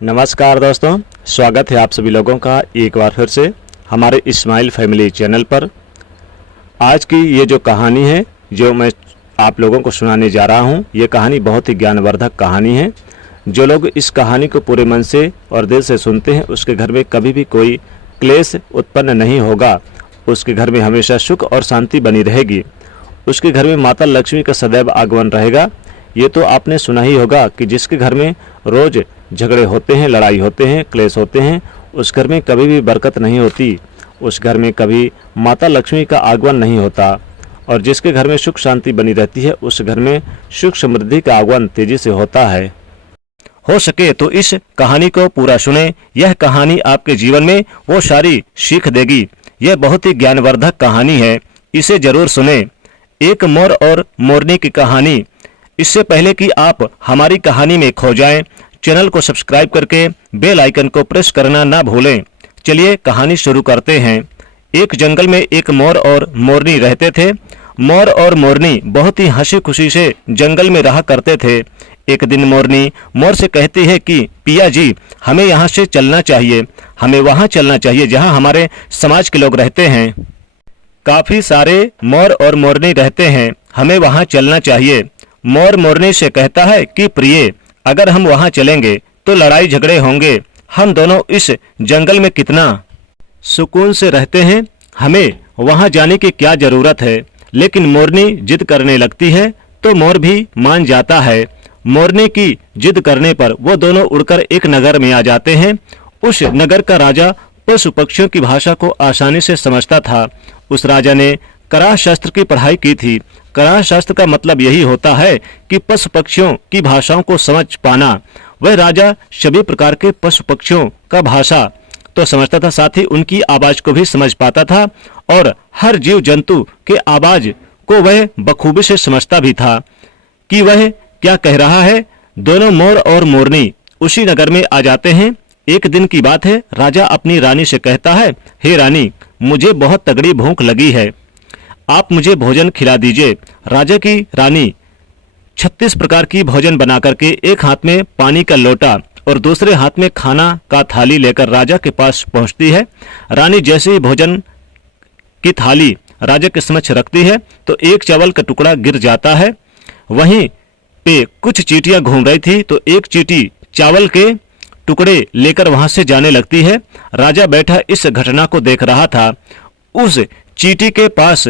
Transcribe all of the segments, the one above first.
नमस्कार दोस्तों, स्वागत है आप सभी लोगों का एक बार फिर से हमारे इस्माइल फैमिली चैनल पर। आज की ये जो कहानी है जो मैं आप लोगों को सुनाने जा रहा हूँ, ये कहानी बहुत ही ज्ञानवर्धक कहानी है। जो लोग इस कहानी को पूरे मन से और दिल से सुनते हैं उसके घर में कभी भी कोई क्लेश उत्पन्न नहीं होगा। उसके घर में हमेशा सुख और शांति बनी रहेगी। उसके घर में माता लक्ष्मी का सदैव आगमन रहेगा। ये तो आपने सुना ही होगा कि जिसके घर में रोज झगड़े होते हैं, लड़ाई होते हैं, क्लेश होते हैं, उस घर में कभी भी बरकत नहीं होती। उस घर में कभी माता लक्ष्मी का आगमन नहीं होता। और जिसके घर में सुख शांति बनी रहती है उस घर में सुख समृद्धि का आगमन तेजी से होता है। हो सके तो इस कहानी को पूरा सुने। यह कहानी आपके जीवन में वो सारी सीख देगी। यह बहुत ही ज्ञानवर्धक कहानी है, इसे जरूर सुने। एक मोर और मोरनी की कहानी। इससे पहले कि आप हमारी कहानी में खो जाएं, चैनल को सब्सक्राइब करके बेल आइकन को प्रेस करना ना भूलें। चलिए कहानी शुरू करते हैं। एक जंगल में एक मोर और मोरनी रहते थे। मोर और मोरनी बहुत ही हंसी खुशी से जंगल में रहा करते थे। एक दिन मोरनी मोर से कहती है कि पिया जी, हमें यहाँ से चलना चाहिए। हमें वहाँ चलना चाहिए जहाँ हमारे समाज के लोग रहते हैं। काफी सारे मोर और मोरनी रहते हैं, हमें वहाँ चलना चाहिए। मोर मोरनी से कहता है कि प्रिय, अगर हम वहाँ चलेंगे तो लड़ाई झगड़े होंगे। हम दोनों इस जंगल में कितना सुकून से रहते हैं, हमें वहाँ जाने की क्या जरूरत है। लेकिन मोरनी जिद करने लगती है तो मोर भी मान जाता है। मोरनी की जिद करने पर वो दोनों उड़कर एक नगर में आ जाते हैं। उस नगर का राजा पशु पक्षियों की भाषा को आसानी से समझता था। उस राजा ने कराह शास्त्र की पढ़ाई की थी। कराह शास्त्र का मतलब यही होता है कि पशु पक्षियों की भाषाओं को समझ पाना। वह राजा सभी प्रकार के पशु पक्षियों का भाषा तो समझता था, साथ ही उनकी आवाज को भी समझ पाता था और हर जीव जंतु के आवाज को वह बखूबी से समझता भी था कि वह क्या कह रहा है। दोनों मोर और मोरनी उसी नगर में आ जाते हैं। एक दिन की बात है, राजा अपनी रानी से कहता है, हे रानी, मुझे बहुत तगड़ी भूख लगी है, आप मुझे भोजन खिला दीजिए। राजा की रानी 36 प्रकार की भोजन बना करके एक हाथ में पानी का लोटा और दूसरे हाथ में खाना का थाली लेकर राजा के पास पहुंचती है। रानी जैसे ही भोजन की थाली राजा के समक्ष रखती है तो एक चावल का टुकड़ा गिर जाता है। वहीं पे कुछ चींटियां घूम रही थी तो एक चींटी चावल के टुकड़े लेकर वहां से जाने लगती है। राजा बैठा इस घटना को देख रहा था। उस चींटी के पास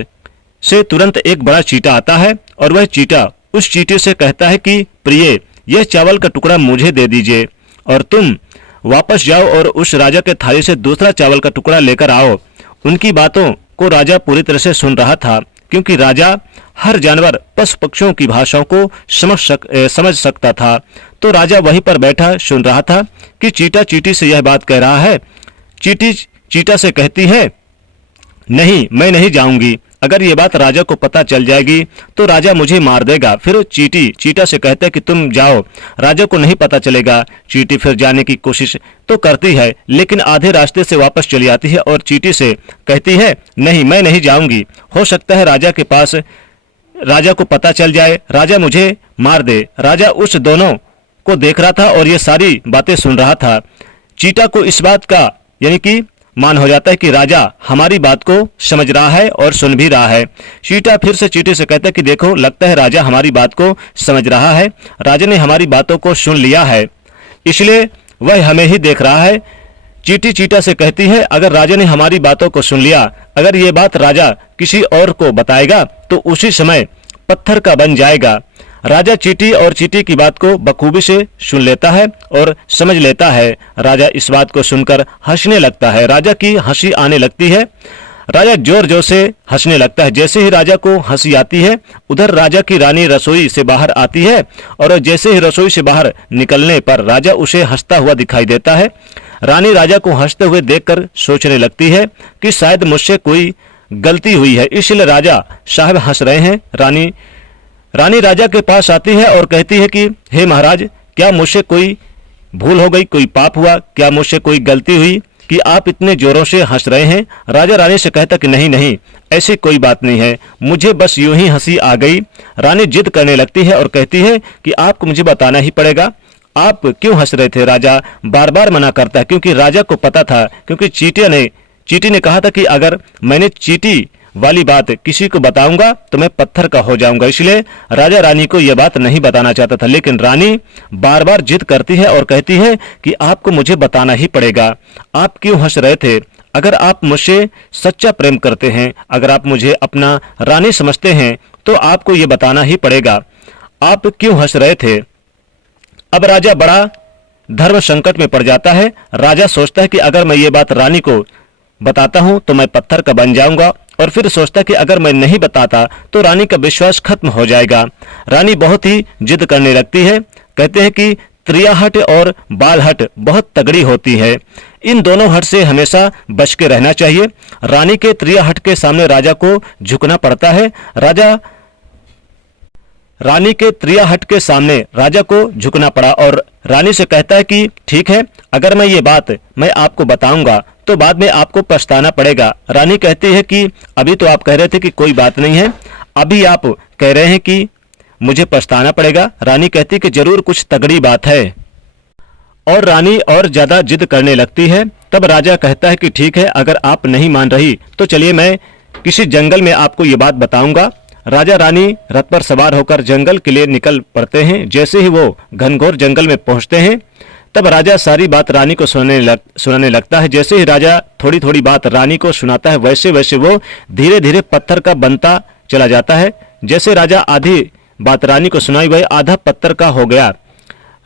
से तुरंत एक बड़ा चींटा आता है और वह चींटा उस चींटी से कहता है कि प्रिय, यह चावल का टुकड़ा मुझे दे दीजिए और तुम वापस जाओ और उस राजा के थाली से दूसरा चावल का टुकड़ा लेकर आओ। उनकी बातों को राजा पूरी तरह से सुन रहा था, क्योंकि राजा हर जानवर पशु पक्षियों की भाषाओं को समझ सकता था। तो राजा वहीं पर बैठा सुन रहा था कि चींटा चींटी से यह बात कह रहा है। चींटी चींटा से कहती है, नहीं, मैं नहीं जाऊंगी। अगर ये बात राजा को पता चल जाएगी तो राजा मुझे मार देगा। फिर चींटी चींटा से कहता है कि तुम जाओ, राजा को नहीं पता चलेगा। चींटी फिर जाने की कोशिश तो करती है, लेकिन आधे रास्ते से वापस चली आती है और चींटी से कहती है, नहीं, मैं नहीं जाऊंगी। हो सकता है राजा को पता चल जाए, राजा मुझे मार दे। राजा उस दोनों को देख रहा था और ये सारी बातें सुन रहा था। चींटा को इस बात का यानी कि मान हो जाता है कि राजा हमारी बात को समझ रहा है और सुन भी रहा है। चींटा फिर से चींटी से कहता है कि देखो, लगता है राजा हमारी बात को समझ रहा है। राजा ने हमारी बातों को सुन लिया है, इसलिए वह हमें ही देख रहा है। चींटी चींटा से कहती है, अगर राजा ने हमारी बातों को सुन लिया, अगर ये बात राजा किसी और को बताएगा तो उसी समय पत्थर का बन जाएगा। राजा चींटी और चींटी की बात को बखूबी से सुन लेता है और समझ लेता है। राजा इस बात को सुनकर हंसने लगता है। राजा की हंसी आने लगती है। राजा जोर जोर से हंसने लगता है। जैसे ही राजा को हंसी आती है, उधर राजा की रानी रसोई से बाहर आती है और जैसे ही रसोई से बाहर निकलने पर राजा उसे हंसता हुआ दिखाई देता है। रानी राजा को हंसते हुए देखकर सोचने लगती है कि शायद मुझसे कोई गलती हुई है, इसलिए राजा साहब हंस रहे हैं। रानी राजा के पास आती है और कहती है कि हे महाराज, क्या मुझसे कोई भूल हो गई, कोई पाप हुआ, क्या मुझसे कोई गलती हुई कि आप इतने जोरों से हंस रहे हैं? राजा रानी से कहता कि नहीं नहीं, ऐसी कोई बात नहीं है, मुझे बस यूं ही हंसी आ गई। रानी जिद करने लगती है और कहती है कि आपको मुझे बताना ही पड़ेगा, आप क्यों हंस रहे थे? राजा बार बार मना करता है, क्योंकि राजा को पता था, क्योंकि चींटी ने कहा था कि अगर मैंने चींटी वाली बात किसी को बताऊंगा तो मैं पत्थर का हो जाऊंगा। इसलिए राजा रानी को यह बात नहीं बताना चाहता था, लेकिन रानी बार बार जिद करती है और कहती है कि आपको मुझे बताना ही पड़ेगा। आप क्यों हंस रहे थे? अगर आप मुझसे सच्चा प्रेम करते हैं, अगर आप मुझे अपना रानी समझते हैं, तो आपको ये बताना ही पड़ेगा। आप क्यों हंस रहे थे? अब राजा बड़ा धर्म संकट में पड़ जाता है। राजा सोचता है कि अगर मैं ये बात रानी को बताता हूं तो मैं पत्थर का बन जाऊंगा, और फिर सोचता है कि अगर मैं नहीं बताता तो रानी का विश्वास खत्म हो जाएगा। रानी बहुत ही जिद करने लगती है। कहते हैं कि त्रियाहट और बालहट बहुत तगड़ी होती है, इन दोनों हट से हमेशा बच के रहना चाहिए। रानी के त्रियाहट के सामने राजा को झुकना पड़ता है। रानी के त्रियाहट के सामने राजा को झुकना पड़ा और रानी से कहता है कि ठीक है, अगर मैं ये बात मैं आपको बताऊंगा तो बाद में आपको पछताना पड़ेगा। रानी कहती है कि अभी तो आप कह रहे थे कि कोई बात नहीं है, अभी आप कह रहे हैं कि मुझे पछताना पड़ेगा। रानी कहती है कि जरूर कुछ तगड़ी बात है, और रानी और ज्यादा जिद करने लगती है। तब राजा कहता है कि ठीक है, अगर आप नहीं मान रही तो चलिए मैं किसी जंगल में आपको ये बात बताऊंगा। राजा रानी रथ पर सवार होकर जंगल के लिए निकल पड़ते हैं। जैसे ही वो घनघोर जंगल में पहुंचते हैं तब राजा सारी बात रानी को सुनाने लगता है। जैसे ही राजा थोड़ी थोड़ी बात रानी को सुनाता है, वैसे वैसे वो धीरे धीरे पत्थर का बनता चला जाता है। जैसे राजा आधी बात रानी को सुनाई, वह आधा पत्थर का हो गया।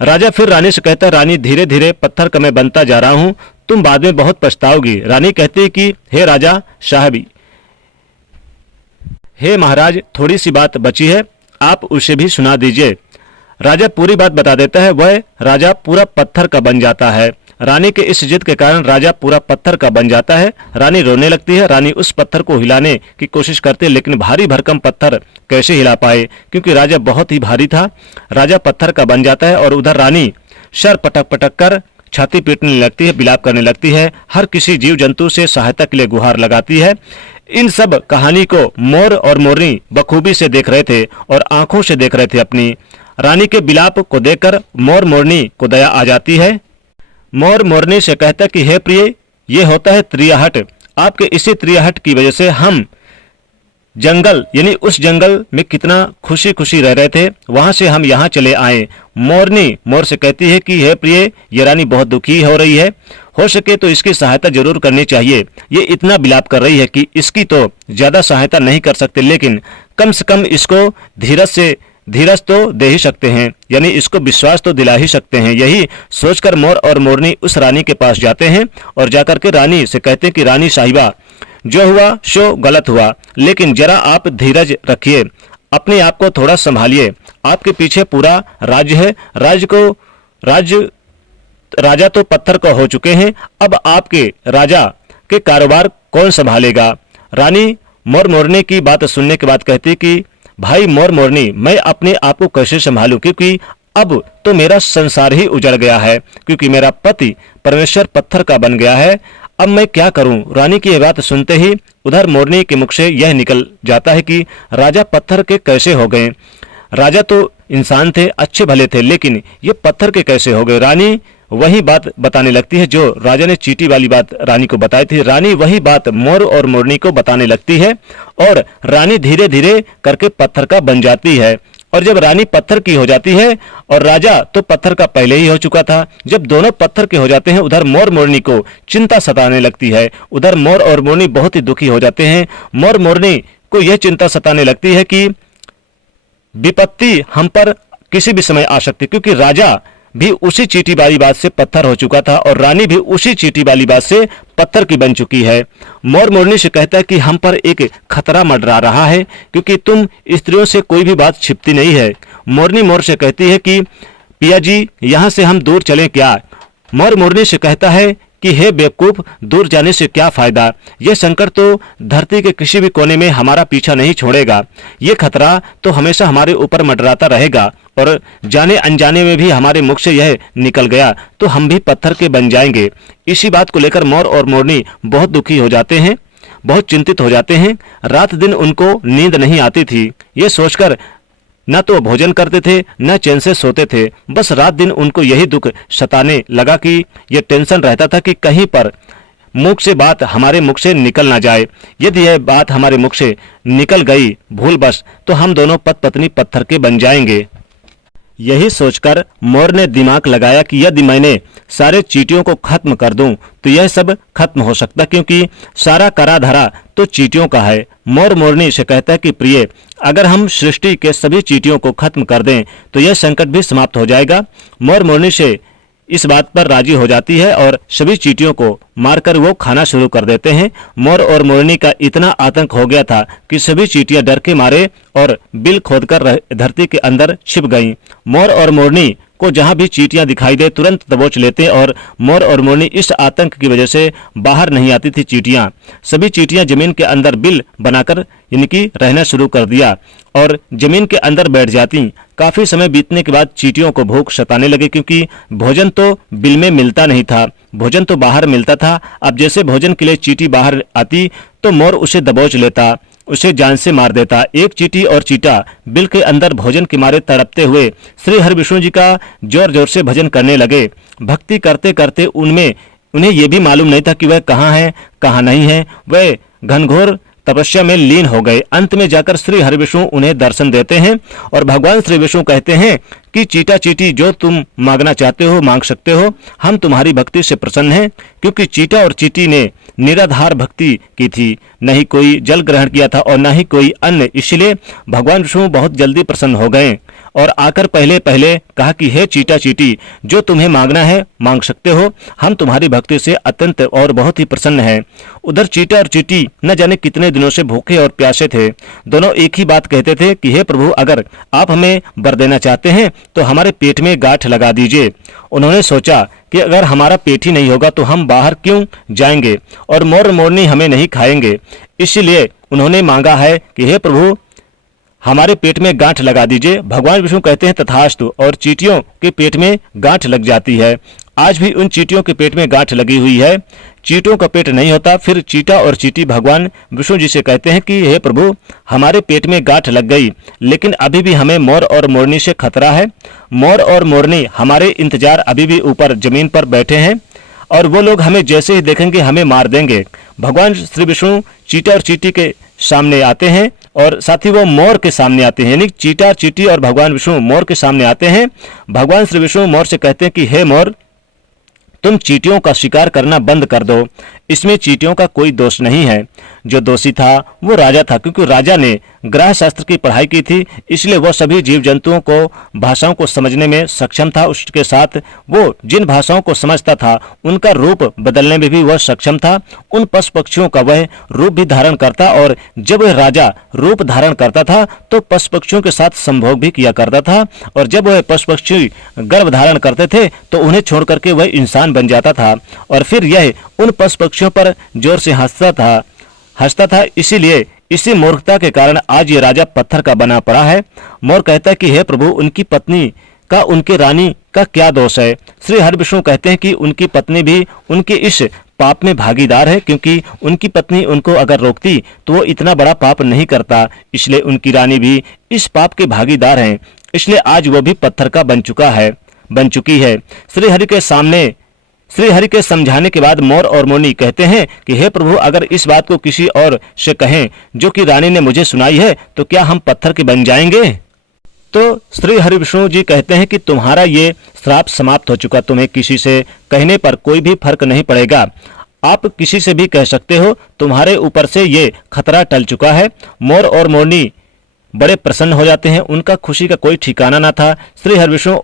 राजा फिर रानी से कहता है, रानी धीरे धीरे पत्थर का मैं बनता जा रहा हूँ, तुम बाद में बहुत पछताओगी। रानी कहती है कि हे राजा साहब, हे महाराज, थोड़ी सी बात बची है, आप उसे भी सुना दीजिए। राजा पूरी बात बता देता है। वह राजा पूरा पत्थर का बन जाता है। रानी के इस जिद के कारण राजा पूरा पत्थर का बन जाता है। रानी रोने लगती है। रानी उस पत्थर को हिलाने की कोशिश करती है, लेकिन भारी भरकम पत्थर कैसे हिला पाए, क्योंकि राजा बहुत ही भारी था। राजा पत्थर का बन जाता है और उधर रानी सर पटक पटक कर छाती पीटने लगती है, विलाप करने लगती है, हर किसी जीव जंतु से सहायता के लिए गुहार लगाती है। इन सब कहानी को मोर और मोरनी बखूबी से देख रहे थे और आंखों से देख रहे थे। अपनी रानी के विलाप को देखकर मोर मोरनी को दया आ जाती है। मोर मोरनी से कहता कि हे प्रिय, ये होता है त्रियाहट। आपके इसी त्रियाहट की वजह से हम जंगल यानी उस जंगल में कितना खुशी खुशी रह रहे थे, वहां से हम यहाँ चले आए। मोरनी मोर से कहती है कि हे प्रिय, ये रानी बहुत दुखी हो रही है, हो सके तो इसकी सहायता जरूर करनी चाहिए। ये इतना विलाप कर रही है कि इसकी तो ज्यादा सहायता नहीं कर सकते, लेकिन कम से कम इसको धीरज तो दे ही सकते हैं, यानी इसको विश्वास तो दिला ही सकते हैं। यही सोचकर मोर और मोरनी उस रानी के पास जाते हैं और जाकर के रानी से कहते हैं कि रानी साहिबा, जो हुआ सो गलत हुआ, लेकिन जरा आप धीरज रखिए, अपने आप को थोड़ा संभालिए। आपके पीछे पूरा राज्य है, राजा तो पत्थर का हो चुके हैं, अब आपके राजा के कारोबार कौन संभालेगा। रानी मोर मोरनी की बात सुनने के बाद कहती कि भाई मोर मोरनी, मैं अपने आप को कैसे संभालूं, क्योंकि अब तो मेरा संसार ही उजड़ गया है, क्योंकि मेरा पति परमेश्वर पत्थर का बन गया है। अब मैं क्या करूं। रानी की यह बात सुनते ही उधर मोरनी के मुख से यह निकल जाता है कि राजा पत्थर के कैसे हो गए। राजा तो इंसान थे, अच्छे भले थे, लेकिन ये पत्थर के कैसे हो गए। रानी वही बात बताने लगती है जो राजा ने चींटी वाली बात रानी को बताई थी। रानी वही बात मोर और मोरनी को बताने लगती है और रानी धीरे धीरे करके पत्थर का बन जाती है। और जब रानी पत्थर की हो जाती है और राजा तो पत्थर का पहले ही हो चुका था, जब दोनों पत्थर के हो जाते हैं, उधर मोर मोरनी को चिंता सताने लगती है। उधर मोर और मोरनी बहुत ही दुखी हो जाते हैं। मोर मोरनी को यह चिंता सताने लगती है कि विपत्ति हम पर किसी भी समय आ सकती, क्योंकि राजा भी उसी चींटी वाली बात से पत्थर हो चुका था और रानी भी उसी चींटी वाली बात से पत्थर की बन चुकी है। मोर मोरनी से कहता है कि हम पर एक खतरा मंडरा रहा है, क्योंकि तुम स्त्रियों से कोई भी बात छिपती नहीं है। मोरनी मोर से कहती है कि पिया जी, यहाँ से हम दूर चलें क्या। मोर मोरनी से कहता है कि हे बेवकूफ, दूर जाने से क्या फायदा, यह संकट तो धरती के किसी भी कोने में हमारा पीछा नहीं छोड़ेगा, ये खतरा तो हमेशा हमारे ऊपर मंडराता रहेगा, और जाने अनजाने में भी हमारे मुख से यह निकल गया तो हम भी पत्थर के बन जाएंगे। इसी बात को लेकर मोर और मोरनी बहुत दुखी हो जाते हैं, बहुत चिंतित हो जाते हैं। रात दिन उनको नींद नहीं आती थी। ये सोचकर न तो वो भोजन करते थे, न चैन से सोते थे। बस रात दिन उनको यही दुख सताने लगा कि ये टेंशन रहता था कि कहीं पर मुख से बात हमारे मुख से निकल ना जाए। यदि यह बात हमारे मुख से निकल गई भूलवश, तो हम दोनों पति पत्नी पत्थर के बन जाएंगे। यही सोचकर मोर ने दिमाग लगाया कि यदि मैंने सारे चींटियों को खत्म कर दूं तो यह सब खत्म हो सकता, क्योंकि सारा करा धरा तो चींटियों का है। मोर मोरनी से कहता है कि प्रिय, अगर हम सृष्टि के सभी चींटियों को खत्म कर दें तो यह संकट भी समाप्त हो जाएगा। मोर मोरनी से इस बात पर राजी हो जाती है और सभी चींटियों को मारकर वो खाना शुरू कर देते हैं। मोर और मोरनी का इतना आतंक हो गया था कि सभी चींटियां डर के मारे और बिल खोदकर धरती के अंदर छिप गईं। मोर और मोरनी को जहां भी चींटियां दिखाई दे तुरंत दबोच लेते और मोर और मोरनी इस आतंक की वजह से बाहर नहीं आती थी। चींटियां सभी चींटियां जमीन के अंदर बिल बनाकर इनकी रहना शुरू कर दिया और जमीन के अंदर बैठ जाती। काफी समय बीतने के बाद चींटियों को भूख सताने लगे, क्योंकि भोजन तो बिल में मिलता नहीं था, भोजन तो बाहर मिलता था। अब जैसे भोजन के लिए चींटी बाहर आती तो मोर उसे दबोच लेता, उसे जान से मार देता। एक चींटी और चीटा बिल के अंदर भोजन के मारे तड़पते हुए श्री हरिविष्णु जी का जोर जोर से भजन करने लगे। भक्ति करते करते उन्हें यह भी मालूम नहीं था कि वह कहाँ है कहाँ नहीं है। वह घनघोर तपस्या में लीन हो गए। अंत में जाकर श्री हरिविष्णु उन्हें दर्शन देते हैं और भगवान श्री विष्णु कहते हैं कि चीटा चीटी, जो तुम मांगना चाहते हो मांग सकते हो, हम तुम्हारी भक्ति से प्रसन्न हैं। क्योंकि चीटा और चीटी ने निराधार भक्ति की थी, न ही कोई जल ग्रहण किया था और न ही कोई अन्न, इसलिए भगवान विष्णु बहुत जल्दी प्रसन्न हो गए और आकर पहले पहले कहा कि हे चीटा चीटी, जो तुम्हें मांगना है मांग सकते हो, हम तुम्हारी भक्ति से अत्यंत और बहुत ही प्रसन्न हैं। उधर चीटा और चीटी न जाने कितने दिनों से भूखे और प्यासे थे। दोनों एक ही बात कहते थे कि हे प्रभु, अगर आप हमें वर देना चाहते हैं तो हमारे पेट में गांठ लगा दीजिए। उन्होंने सोचा कि अगर हमारा पेट ही नहीं होगा तो हम बाहर क्यों जाएंगे और मोर मोरनी हमें नहीं खाएंगे। इसलिए उन्होंने मांगा है कि हे प्रभु, हमारे पेट में गांठ लगा दीजिए। भगवान विष्णु कहते हैं तथास्तु, और चींटियों के पेट में गांठ लग जाती है। आज भी उन चींटियों के पेट में गांठ लगी हुई है। चींटियों का पेट नहीं होता। फिर चीटा और चींटी भगवान विष्णु जी से कहते हैं कि हे प्रभु, हमारे पेट में गांठ लग गई, लेकिन अभी भी हमें मोर और मोरनी से खतरा है। मोर और मोरनी हमारे इंतजार अभी भी ऊपर जमीन पर बैठे हैं और वो लोग हमें जैसे ही देखेंगे हमें मार देंगे। भगवान श्री विष्णु चीटा और चींटी के सामने आते हैं और साथ ही वो मोर के सामने आते हैं, यानी चीटा चींटी और भगवान विष्णु मोर के सामने आते हैं। भगवान श्री विष्णु मोर से कहते हैं कि हे मोर, तुम चींटियों का शिकार करना बंद कर दो। इसमें चींटियों का कोई दोष नहीं है। जो दोषी था वो राजा था, क्योंकि राजा ने ग्रह शास्त्र की पढ़ाई की थी, इसलिए वह सभी जीव जंतुओं को भाषाओं को समझने में सक्षम था। उसके साथ वो जिन भाषाओं को समझता था उनका रूप बदलने में भी वह सक्षम था। उन पशु पक्षियों का वह रूप भी धारण करता और जब वह राजा रूप धारण करता था तो पशु पक्षियों के साथ संभोग भी किया करता था, और जब वह पशु पक्षी गर्भ धारण करते थे तो उन्हें छोड़ करके वह इंसान बन जाता था और फिर यह उन पशु पक्षियों पर जोर से हंसता था। इसीलिए इसी मूर्खता के कारण आज ये राजा पत्थर का बना पड़ा है। मोर कहता है कि हे प्रभु, उनकी पत्नी का उनके रानी का क्या दोष है। श्री हरिविष्णु कहते हैं कि उनकी पत्नी भी उनके इस पाप में भागीदार है, क्योंकि उनकी पत्नी उनको अगर रोकती तो वो इतना बड़ा पाप नहीं करता, इसलिए उनकी रानी भी इस पाप के भागीदार हैं। इसलिए आज वो भी पत्थर का बन चुकी है। श्री हरि के समझाने के बाद मोर और मोरनी कहते हैं कि हे प्रभु, अगर इस बात को किसी और से कहें जो कि रानी ने मुझे सुनाई है तो क्या हम पत्थर के बन जाएंगे। तो श्री हरि विष्णु जी कहते हैं कि तुम्हारा ये श्राप समाप्त हो चुका, तुम्हें किसी से कहने पर कोई भी फर्क नहीं पड़ेगा। आप किसी से भी कह सकते हो, तुम्हारे ऊपर से ये खतरा टल चुका है। मोर और मोरनी बड़े प्रसन्न हो जाते हैं, उनका खुशी का कोई ठिकाना ना था। श्री हरि विष्णु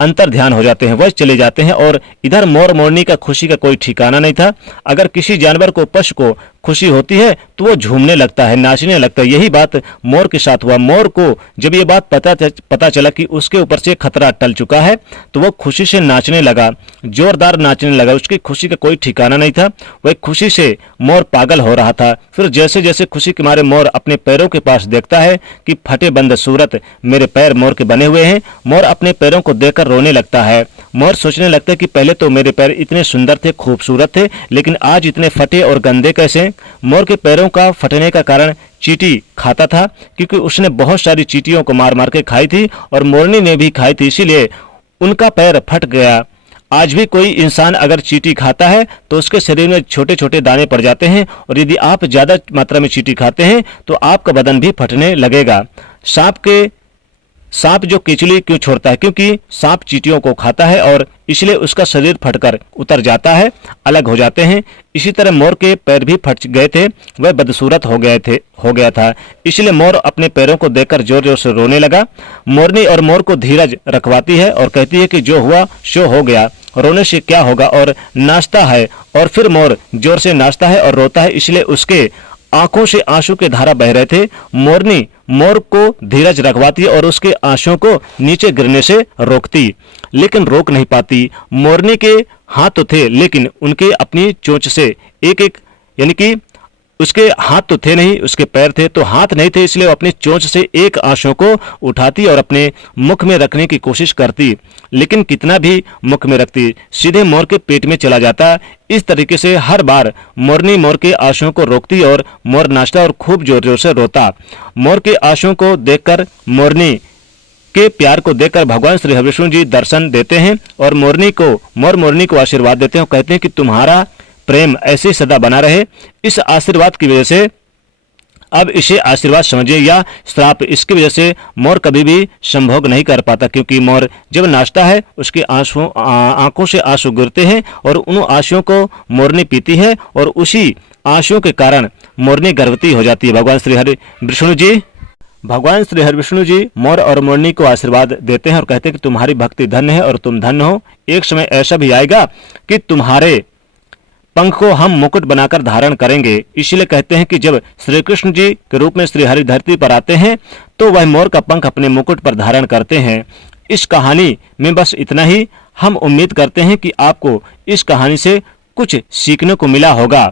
अंतर ध्यान हो जाते हैं, वह चले जाते हैं और इधर मोर मोरनी का खुशी का कोई ठिकाना नहीं था। अगर किसी जानवर को, पशु को खुशी होती है तो वो झूमने लगता है, नाचने लगता है। यही बात मोर के साथ हुआ। मोर को जब ये बात पता चला कि उसके ऊपर से खतरा टल चुका है तो वो खुशी से नाचने लगा, जोरदार नाचने लगा। उसकी खुशी का कोई ठिकाना नहीं था, वह खुशी से मोर पागल हो रहा था। फिर जैसे जैसे खुशी के मारे मोर अपने पैरों के पास देखता है कि फटे बंद सूरत, मेरे पैर मोर के बने हुए हैं। मोर अपने पैरों को देखकर रोने लगता है। मोर सोचने लगता है कि पहले तो मेरे पैर इतने सुंदर थे, खूबसूरत थे, लेकिन आज इतने फटे और गंदे कैसे। मोर के पैरों का फटने का कारण चींटी खाता था, क्योंकि उसने बहुत सारी चींटियों को मार मार के खाई थी और मोरनी ने भी खाई थी, इसीलिए उनका पैर फट गया। आज भी कोई इंसान अगर चींटी खाता है तो उसके शरीर में छोटे छोटे दाने पड़ जाते हैं, और यदि आप ज़्यादा मात्रा में चींटी खाते हैं तो आपका बदन भी फटने लगेगा। सांप जो केचुली क्यों छोड़ता है? क्योंकि सांप चींटियों को खाता है और इसलिए उसका शरीर फटकर उतर जाता है, अलग हो जाते हैं। इसी तरह मोर के पैर भी फट गए थे, वह बदसूरत हो गया था, इसलिए मोर अपने पैरों को देखकर जोर जोर से रोने लगा। मोरनी और मोर को धीरज रखवाती है और कहती है कि जो हुआ सो हो गया, रोने से क्या होगा, और नाचता है। और फिर मोर जोर से नाचता है और रोता है, इसलिए उसके आंखों से आंसू के धारा बह रहे थे। मोरनी मोर को धीरज रखवाती और उसके आंसुओं को नीचे गिरने से रोकती, लेकिन रोक नहीं पाती। मोरनी के हाथ तो थे, लेकिन उनके अपनी चोंच से एक एक, यानी कि उसके हाथ तो थे नहीं, उसके पैर थे तो हाथ नहीं थे, इसलिए वो अपनी चोंच से एक आंसू को उठाती और अपने मुख में रखने की कोशिश करती, लेकिन कितना भी मुख में रखती सीधे मोर के पेट में चला जाता। इस तरीके से हर बार मोरनी मोर के आंसुओं को रोकती और मोर नाचता और खूब जोर जोर से रोता। मोर के आंसुओं को देखकर, मोरनी के प्यार को देखकर भगवान श्री हरिविष्णु जी दर्शन देते हैं और मोरनी को आशीर्वाद देते हैं और कहते हैं कि तुम्हारा प्रेम ऐसे सदा बना रहे। इस आशीर्वाद की वजह से, अब इसे आशीर्वाद समझिए या श्राप, इसकी वजह से मोर कभी भी संभोग नहीं कर पाता, क्योंकि मोर जब नाचता है उसके आंखों से आंसू गिरते हैं और उन आंसुओं को मोरनी पीती है और उसी आंसुओं के कारण मोरनी गर्भवती हो जाती है। भगवान श्री हरिविष्णु जी मोर और मोरनी को आशीर्वाद देते हैं और कहते हैं कि तुम्हारी भक्ति धन्य है और तुम धन्य हो। एक समय ऐसा भी आएगा कि तुम्हारे पंख को हम मुकुट बनाकर धारण करेंगे। इसलिए कहते हैं कि जब श्री कृष्ण जी के रूप में श्री हरि धरती पर आते हैं तो वह मोर का पंख अपने मुकुट पर धारण करते हैं। इस कहानी में बस इतना ही। हम उम्मीद करते हैं कि आपको इस कहानी से कुछ सीखने को मिला होगा।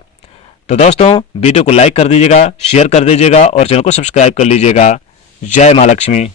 तो दोस्तों, वीडियो को लाइक कर दीजिएगा, शेयर कर दीजिएगा और चैनल को सब्सक्राइब कर लीजिएगा। जय माँ लक्ष्मी।